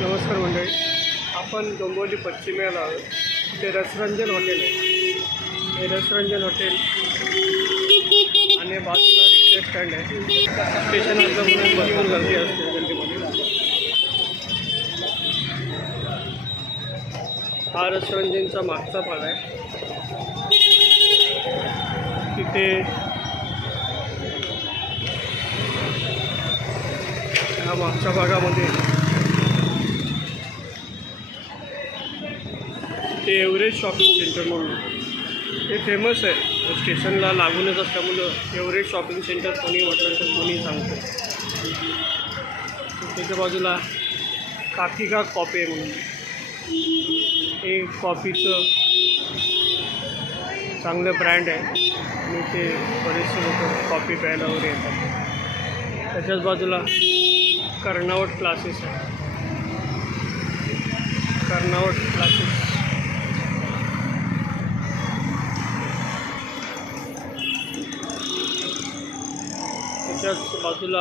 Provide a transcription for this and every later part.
नमस्कार मंडळी. आपण डोंबिवली पश्चिमेला आहोत. ते रसरंजन हॉटेल आहे. हे रसरंजन हॉटेल आणि बाजूला रिक्षा स्टँड आहे. स्टेशन असल्यामुळे भरपूर गर्दी असते गर्दीमध्ये. हा रसरंजनचा मागचा भाग आहे. तिथे ह्या मागच्या भागामध्ये ते एव्हरेज शॉपिंग सेंटर म्हणून. ते फेमस आहे. स्टेशनला लागूनच असल्यामुळं एव्हरेज शॉपिंग सेंटर कोणी म्हटलं तर कोणी सांगतं. त्याच्या बाजूला काफिक का कॉपी आहे म्हणून. हे कॉफीचं चांगलं ब्रँड आहे. आणि ते बरेचसे लोक कॉफी प्यायला वगैरे येतात. त्याच्याच बाजूला कर्नावट क्लासेस आहे कर्नावट क्लासेस. त्याच्याच बाजूला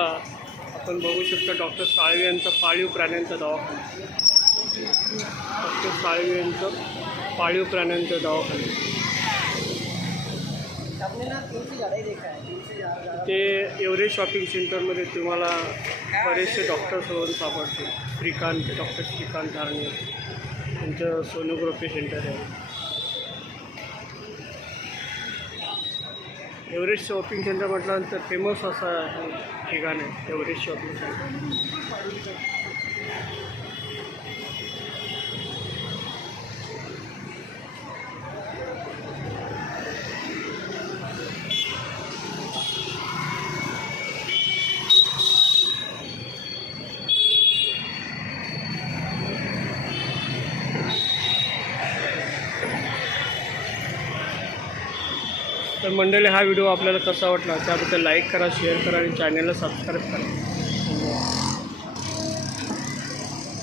आपण बघू शकतो डॉक्टर साळवे यांचा पाळीव प्राण्यांचा दवाखाना. डॉक्टर साळवे यांचं पाळीव प्राण्यांचा दवाखाना. ते एवढे शॉपिंग सेंटरमध्ये तुम्हाला बरेचसे डॉक्टर्स वगैरे सापडतील. श्रीकांत डॉक्टर श्रीकांत धारणे. त्यांचं सोनोग्राफी सेंटर आहे. एव्हरेस्ट शॉपिंग सेंटर म्हटल्यानंतर फेमस असं ठिकाण आहे एव्हरेस्ट शॉपिंग सेंटर. तर मंडळी हा व्हिडिओ आपल्याला कसा वाटला त्याबद्दल लाईक करा शेअर करा आणि चॅनलला सबस्क्राईब करा.